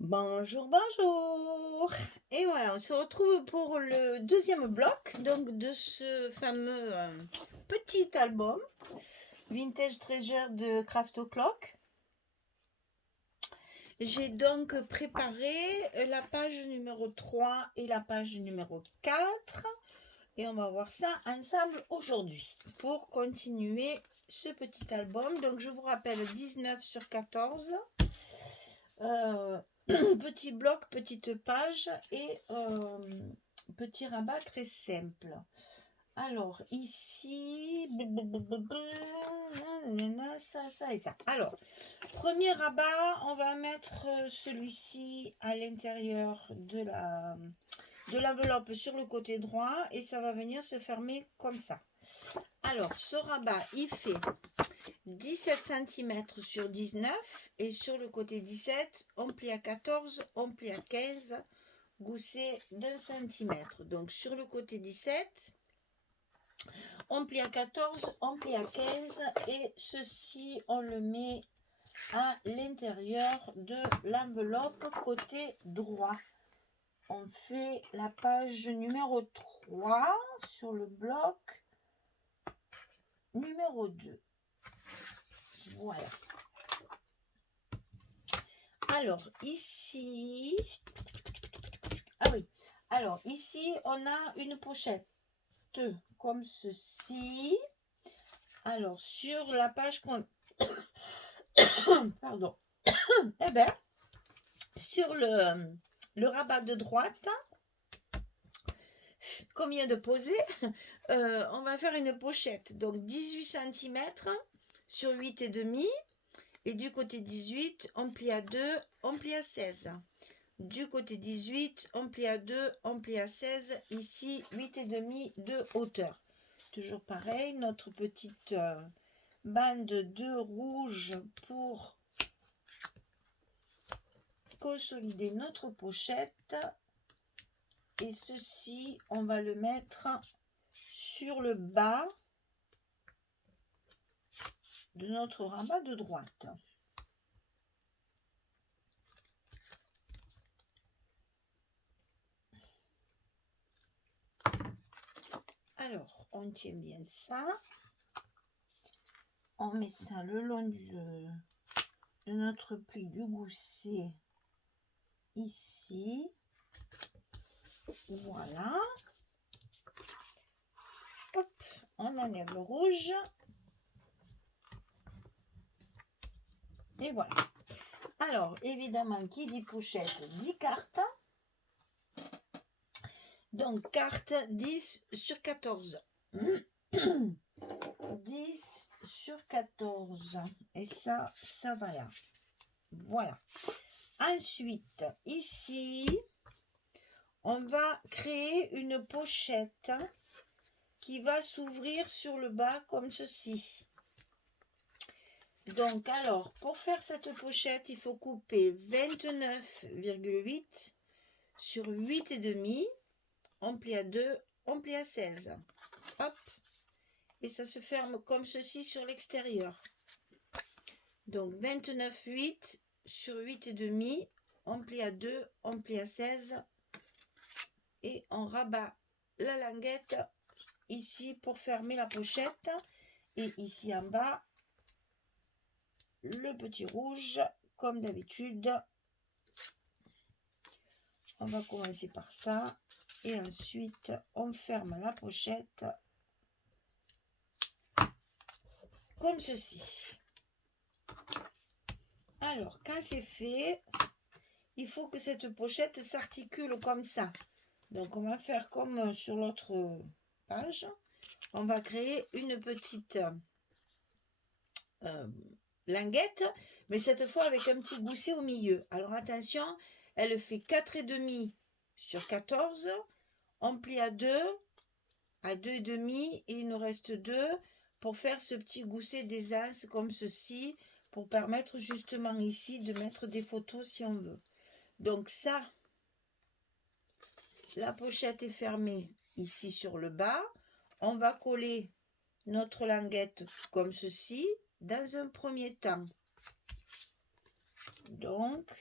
Bonjour, bonjour. Et voilà, on se retrouve pour le deuxième bloc donc de ce fameux petit album Vintage Treasure de Craft O'Clock. J'ai donc préparé la page numéro 3 et la page numéro 4 et on va voir ça ensemble aujourd'hui pour continuer ce petit album. Donc je vous rappelle 19 sur 14. Petit bloc, petite page et petit rabat très simple. Alors ici, ça et ça. Alors, premier rabat, on va mettre celui-ci à l'intérieur de l'enveloppe sur le côté droit et ça va venir se fermer comme ça. Alors, ce rabat, il fait 17 cm sur 19 et sur le côté 17, on plie à 14, on plie à 15, gousset d'1 cm. Donc sur le côté 17, on plie à 14, on plie à 15 et ceci, on le met à l'intérieur de l'enveloppe côté droit. On fait la page numéro 3 sur le bloc numéro 2. Voilà. Alors ici, alors ici on a une pochette comme ceci. Alors sur la page qu'on pardon, eh ben sur le rabat de droite, comme il y a de poser, on va faire une pochette donc 18 cm sur 8,5 et du côté 18 on plie à 2, on plie à 16. Du côté 18, on plie à 2, on plie à 16, ici 8,5 de hauteur. Toujours pareil, notre petite bande de rouge pour consolider notre pochette. Et ceci, on va le mettre sur le bas de notre rabat de droite. Alors, on tient bien ça. On met ça le long de notre pli du gousset ici. Voilà. Hop, on enlève le rouge. Et voilà. Alors, évidemment, qui dit pochette dit carte. Donc, carte 10 sur 14. 10 sur 14. Et ça va là. Voilà. Ensuite, ici, on va créer une pochette qui va s'ouvrir sur le bas comme ceci. Donc, alors, pour faire cette pochette, il faut couper 29,8 sur 8,5. On plie à 2, on plie à 16. Hop. Et ça se ferme comme ceci sur l'extérieur. Donc 29,8 sur 8,5. On plie à 2, on plie à 16. Et on rabat la languette ici pour fermer la pochette. Et ici en bas, le petit rouge, comme d'habitude. On va commencer par ça. Et ensuite, on ferme la pochette comme ceci. Alors, quand c'est fait, il faut que cette pochette s'articule comme ça. Donc, on va faire comme sur l'autre page. On va créer une petite languette, mais cette fois avec un petit gousset au milieu. Alors, attention, elle fait 4,5 sur 14. On plie à 2, à 2,5 et il nous reste 2 pour faire ce petit gousset d'aisance comme ceci, pour permettre justement ici de mettre des photos si on veut. Donc ça, la pochette est fermée ici sur le bas. On va coller notre languette comme ceci dans un premier temps. Donc,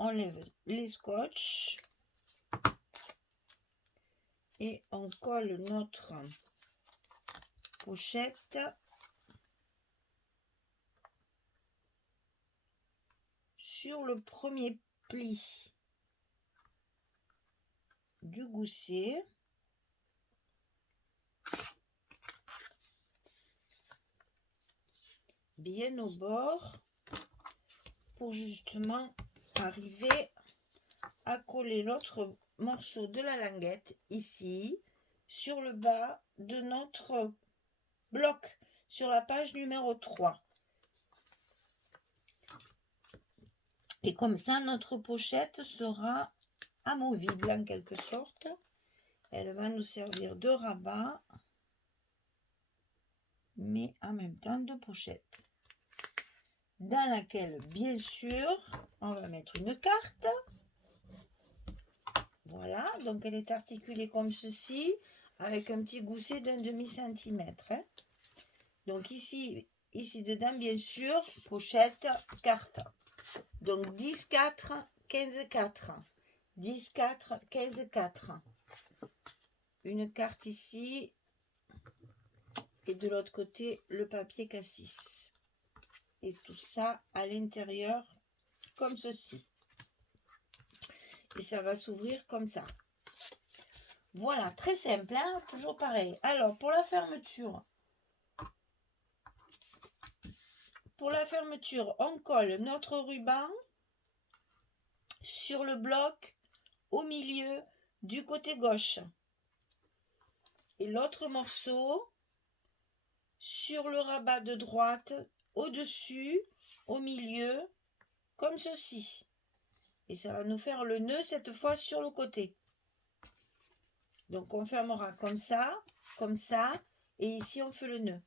enlève les scotch et on colle notre pochette sur le premier pli du gousset. Bien au bord pour justement arriver à coller l'autre morceau de la languette ici sur le bas de notre bloc sur la page numéro 3. Et comme ça, notre pochette sera amovible en quelque sorte. Elle va nous servir de rabat, mais en même temps de pochette. Dans laquelle, bien sûr, on va mettre une carte. Voilà, donc elle est articulée comme ceci, avec un petit gousset d'un demi-centimètre. Hein. Donc ici dedans, bien sûr, pochette, carte. Donc 10, 4, 15, 4. 10, 4, 15, 4. Une carte ici. Et de l'autre côté, le papier K6. Et tout ça à l'intérieur, comme ceci. Et ça va s'ouvrir comme ça. Voilà, très simple, hein, toujours pareil. Alors, pour la fermeture, on colle notre ruban sur le bloc au milieu du côté gauche. Et l'autre morceau sur le rabat de droite, au-dessus, au milieu, comme ceci. Et ça va nous faire le nœud cette fois sur le côté. Donc on fermera comme ça, et ici on fait le nœud.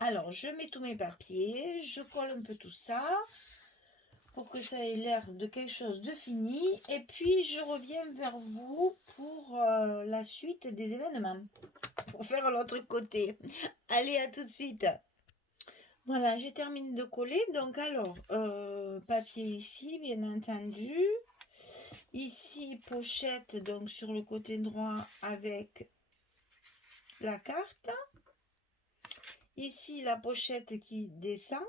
Alors je mets tous mes papiers, je colle un peu tout ça pour que ça ait l'air de quelque chose de fini. Et puis je reviens vers vous pour la suite des événements, pour faire l'autre côté. Allez, à tout de suite. Voilà, j'ai terminé de coller. Donc alors, papier ici, bien entendu. Ici, pochette, donc sur le côté droit avec la carte. Ici, la pochette qui descend.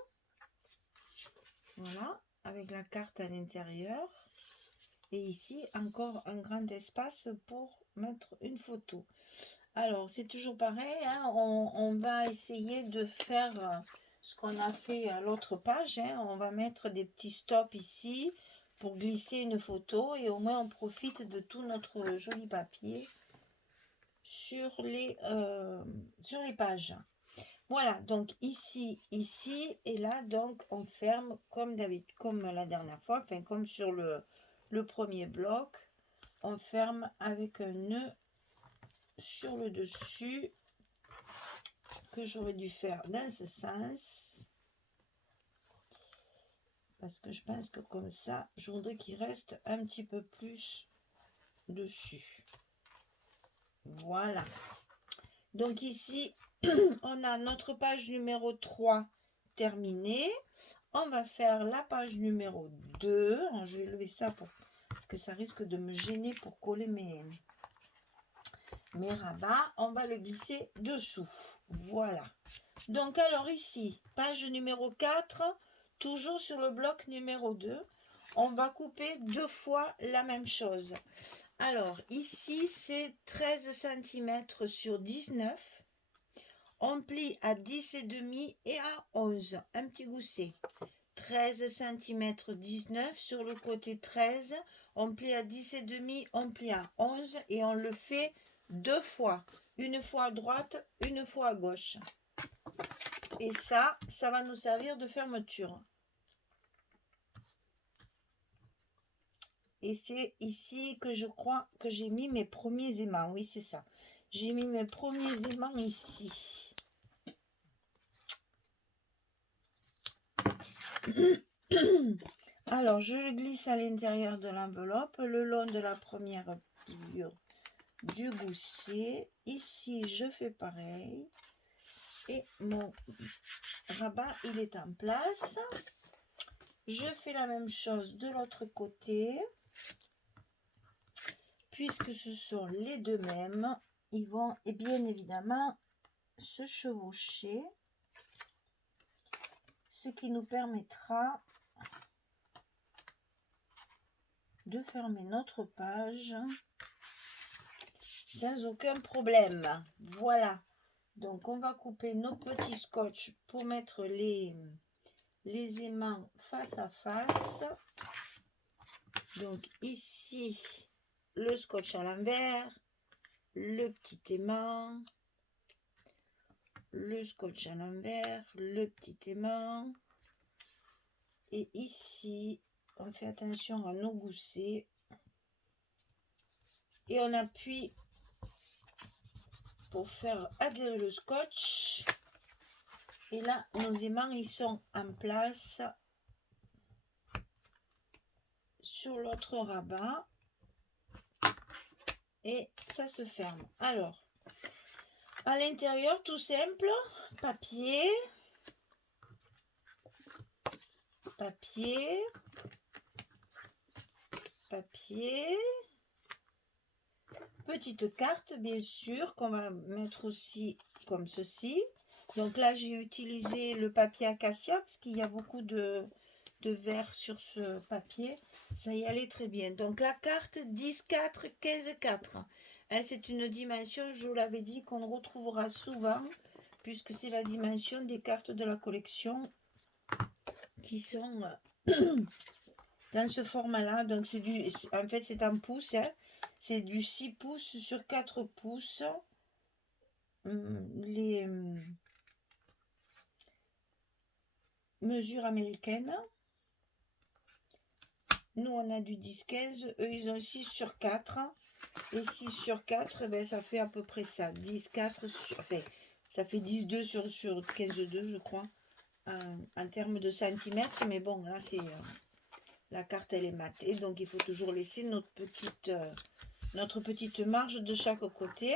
Voilà, avec la carte à l'intérieur. Et ici, encore un grand espace pour mettre une photo. Alors, c'est toujours pareil, hein, on va essayer de faire ce qu'on a fait à l'autre page. Hein. On va mettre des petits stops ici pour glisser une photo et au moins on profite de tout notre joli papier sur les pages. Voilà, donc ici et là, donc on ferme comme la dernière fois, enfin comme sur le premier bloc, on ferme avec un nœud sur le dessus que j'aurais dû faire dans ce sens. Parce que je pense que comme ça, je voudrais qu'il reste un petit peu plus dessus. Voilà. Donc ici, on a notre page numéro 3 terminée. On va faire la page numéro 2. Alors, je vais lever ça parce que ça risque de me gêner pour coller mes rabats. On va le glisser dessous. Voilà. Donc alors ici, page numéro 4, toujours sur le bloc numéro 2, on va couper 2 fois la même chose. Alors ici, c'est 13 cm sur 19. On plie à 10,5 et à 11, un petit gousset. 13 cm 19 sur le côté 13, on plie à 10,5, on plie à 11 et on le fait 2 fois. Une fois à droite, une fois à gauche. Et ça va nous servir de fermeture. Et c'est ici que je crois que j'ai mis mes premiers aimants. Oui, c'est ça. J'ai mis mes premiers aimants ici. Alors, je le glisse à l'intérieur de l'enveloppe, le long de la première pliure du gousset. Ici, je fais pareil. Et mon rabat, il est en place. Je fais la même chose de l'autre côté. Puisque ce sont les deux mêmes, ils vont et bien évidemment se chevaucher, ce qui nous permettra de fermer notre page sans aucun problème. Voilà, donc on va couper nos petits scotch pour mettre les aimants face à face. Donc ici le scotch à l'envers, le petit aimant, le scotch à l'envers, le petit aimant, et ici on fait attention à nos goussets et on appuie pour faire adhérer le scotch, et là nos aimants ils sont en place sur l'autre rabat et ça se ferme. Alors à l'intérieur, tout simple, papier, papier, papier, petite carte bien sûr qu'on va mettre aussi comme ceci. Donc là j'ai utilisé le papier acacia parce qu'il y a beaucoup de verre sur ce papier, ça y allait très bien. Donc la carte 10-4, 15-4, hein, c'est une dimension, je vous l'avais dit, qu'on retrouvera souvent puisque c'est la dimension des cartes de la collection qui sont dans ce format là. Donc c'est du, en fait c'est en pouces, hein, c'est du 6 pouces sur 4 pouces. Les mesures américaines, nous on a du 10-15, eux ils ont 6 sur 4, et 6 sur 4, ben, ça fait à peu près ça, 10-4 sur, enfin, ça fait 10-2 sur 15-2 je crois, en termes de centimètres, mais bon là c'est la carte elle est matée, donc il faut toujours laisser notre petite marge de chaque côté.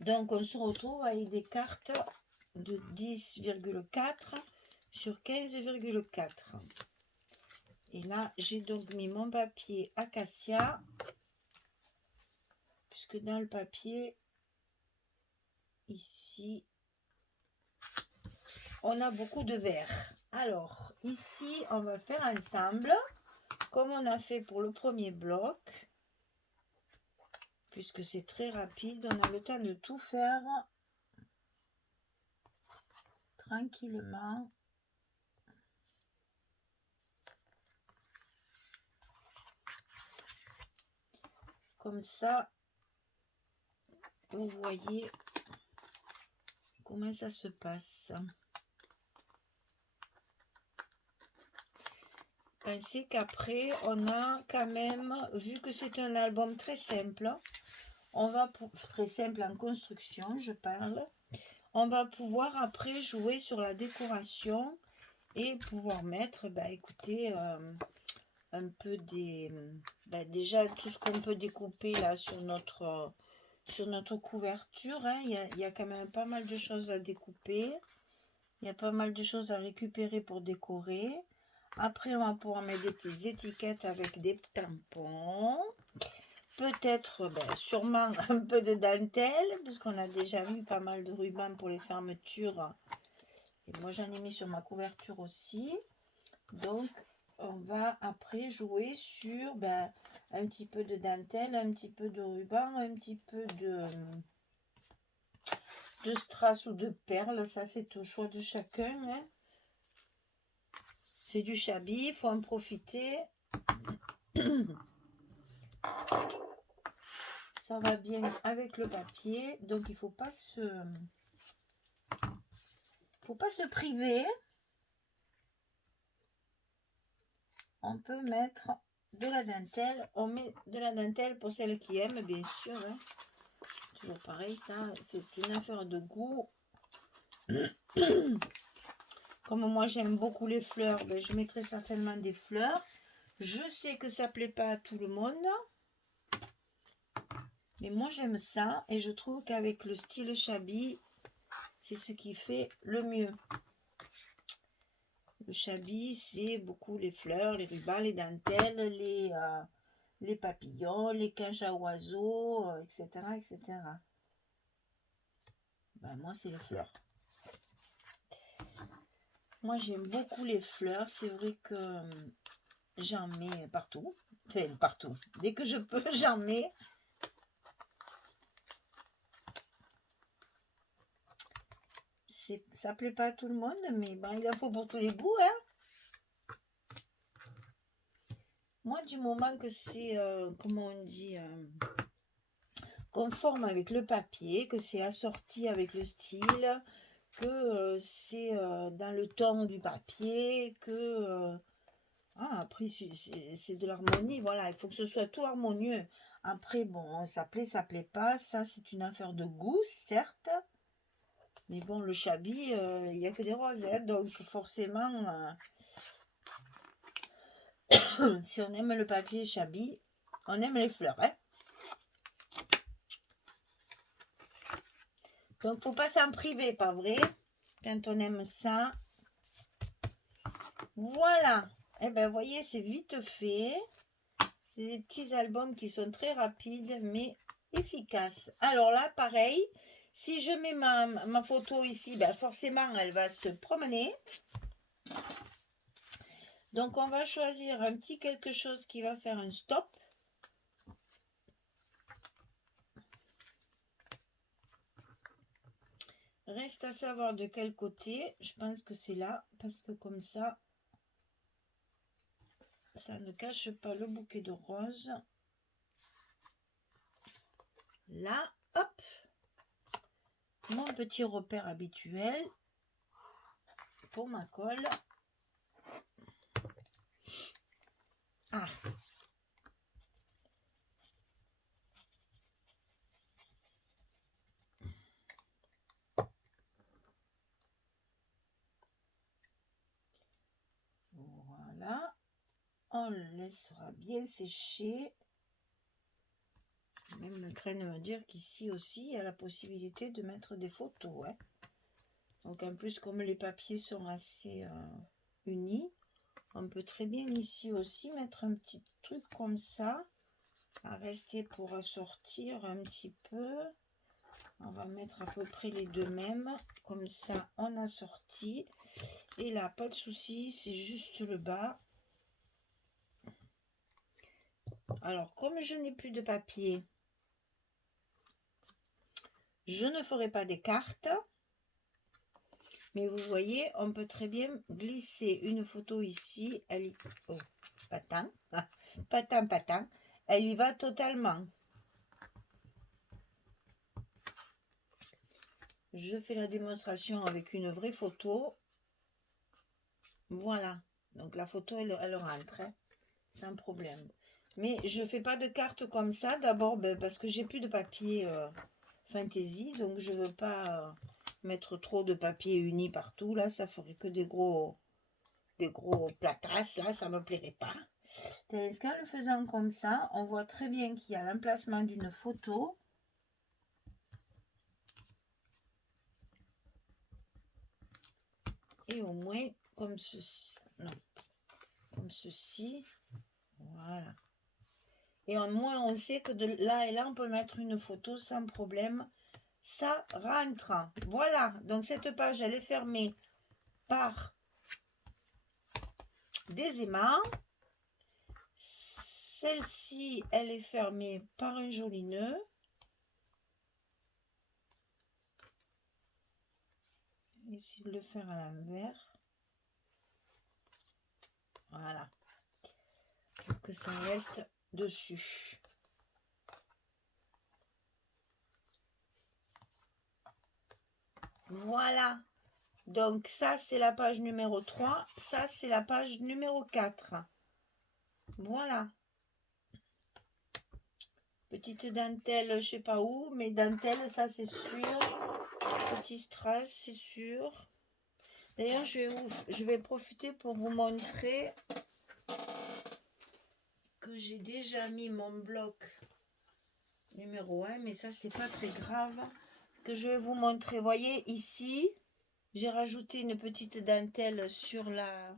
Donc on se retrouve avec des cartes de 10,4 sur 15,4. Et là j'ai donc mis mon papier acacia, puisque dans le papier ici on a beaucoup de verre. Alors ici on va faire ensemble comme on a fait pour le premier bloc, puisque c'est très rapide, on a le temps de tout faire tranquillement. Comme ça, vous voyez comment ça se passe. Pensez qu'après, on a quand même, vu que c'est un album très simple, on va, très simple en construction, je parle, on va pouvoir après jouer sur la décoration et pouvoir mettre, bah, écoutez, un peu des, bah, déjà tout ce qu'on peut découper là sur notre couverture, hein. Il y a quand même pas mal de choses à découper, il y a pas mal de choses à récupérer pour décorer. Après on va pouvoir mettre des petites étiquettes avec des tampons, peut-être ben, sûrement un peu de dentelle, parce qu'on a déjà mis pas mal de rubans pour les fermetures, et moi j'en ai mis sur ma couverture aussi. Donc on va après jouer sur ben, un petit peu de dentelle, un petit peu de ruban, un petit peu de strass ou de perles, ça c'est au choix de chacun, hein. C'est du shabby, il faut en profiter. Ça va bien avec le papier, donc il faut pas se priver. On peut mettre de la dentelle, on met de la dentelle pour celles qui aiment, bien sûr, hein. Toujours pareil, ça c'est une affaire de goût. Comme moi j'aime beaucoup les fleurs, ben, je mettrai certainement des fleurs. Je sais que ça plaît pas à tout le monde, mais moi j'aime ça, et je trouve qu'avec le style shabby, c'est ce qui fait le mieux. Le Shabby, c'est beaucoup les fleurs, les rubans, les dentelles, les papillons, les cages à oiseaux, etc., etc. Ben, moi, c'est les fleurs. Moi, j'aime beaucoup les fleurs. C'est vrai que j'en mets partout. Enfin, partout. Dès que je peux, j'en mets. Ça plaît pas à tout le monde, mais ben, il en faut pour tous les goûts, hein. Moi, du moment que c'est, comment on dit, conforme avec le papier, que c'est assorti avec le style, que c'est dans le ton du papier, que après c'est de l'harmonie, voilà, il faut que ce soit tout harmonieux. Après, bon, ça plaît pas, ça c'est une affaire de goût, certes, mais bon, le Shabby, il n'y a que des roses, hein, donc forcément, si on aime le papier Shabby, on aime les fleurs, hein. Donc, faut pas s'en priver, pas vrai? Quand on aime ça. Voilà. Eh ben, vous voyez, c'est vite fait. C'est des petits albums qui sont très rapides, mais efficaces. Alors là, pareil, si je mets ma photo ici, ben forcément, elle va se promener. Donc, on va choisir un petit quelque chose qui va faire un stop. Reste à savoir de quel côté. Je pense que c'est là, parce que comme ça ne cache pas le bouquet de roses. Là, hop, mon petit repère habituel pour ma colle. Ah, voilà, on le laissera bien sécher. Même en train de me dire qu'ici aussi, il y a la possibilité de mettre des photos, hein. Donc en plus, comme les papiers sont assez unis, on peut très bien ici aussi mettre un petit truc comme ça, à rester pour assortir un petit peu. On va mettre à peu près les deux mêmes, comme ça on a sorti. Et là, pas de souci, c'est juste le bas. Alors, comme je n'ai plus de papier, je ne ferai pas des cartes. Mais vous voyez, on peut très bien glisser une photo ici. Elle y... Oh, patin. Ah, patin, patin. Elle y va totalement. Je fais la démonstration avec une vraie photo. Voilà. Donc la photo, elle rentre, hein, sans problème. Mais je ne fais pas de cartes comme ça. D'abord, ben, parce que j'ai plus de papier fantaisie. Donc je ne veux pas mettre trop de papier uni partout. Là, ça ferait que des gros platasses. Là, ça ne me plairait pas. Et qu'en le faisant comme ça, on voit très bien qu'il y a l'emplacement d'une photo. Et au moins, comme ceci. Non, comme ceci. Voilà. Et au moins, on sait que de là et là, on peut mettre une photo sans problème. Ça rentre. Voilà. Donc, cette page, elle est fermée par des aimants. Celle-ci, elle est fermée par un joli nœud. Essayer de le faire à l'envers. Voilà. Pour que ça reste dessus. Voilà. Donc ça, c'est la page numéro 3. Ça, c'est la page numéro 4. Voilà. Petite dentelle, je sais pas où, mais dentelle, ça c'est sûr. Petit strass, c'est sûr. D'ailleurs, je vais profiter pour vous montrer que j'ai déjà mis mon bloc numéro 1, mais ça, c'est pas très grave. Que je vais vous montrer. Voyez ici, J'ai rajouté une petite dentelle sur la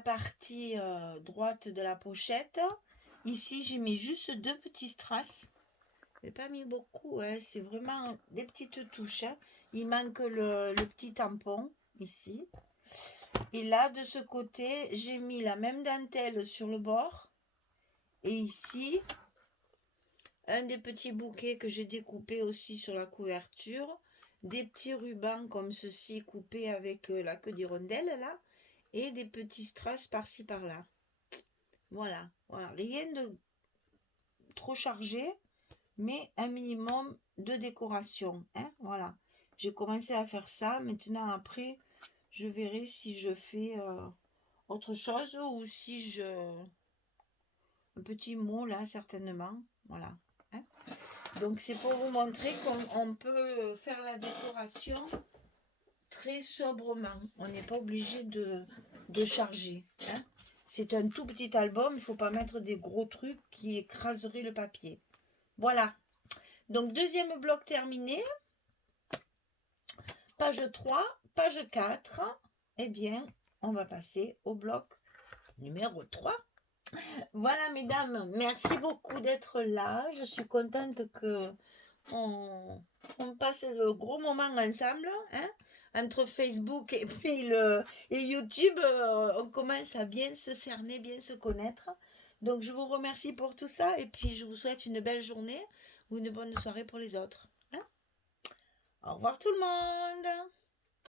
partie droite de la pochette. Ici, j'ai mis juste 2 petits strass. Je n'ai pas mis beaucoup, hein, c'est vraiment des petites touches. Hein. Il manque le petit tampon ici. Et là, de ce côté, j'ai mis la même dentelle sur le bord. Et ici, un des petits bouquets que j'ai découpé aussi sur la couverture. Des petits rubans comme ceci coupés avec la queue d'hirondelle là. Et des petits strass par-ci par-là. Voilà, voilà, rien de trop chargé, mais un minimum de décoration. Hein, voilà, j'ai commencé à faire ça. Maintenant, après, je verrai si je fais autre chose ou si je... Un petit mot là, certainement. Voilà. Hein. Donc, c'est pour vous montrer qu'on peut faire la décoration très sobrement. On n'est pas obligé de charger. Hein. C'est un tout petit album, il ne faut pas mettre des gros trucs qui écraseraient le papier. Voilà. Donc, deuxième bloc terminé. Page 3, page 4. Eh bien, on va passer au bloc numéro 3. Voilà, mesdames, merci beaucoup d'être là. Je suis contente que on passe de gros moments ensemble. Hein. Entre Facebook et puis et YouTube, on commence à bien se cerner, bien se connaître. Donc, je vous remercie pour tout ça et puis je vous souhaite une belle journée ou une bonne soirée pour les autres. Hein. Au revoir tout le monde.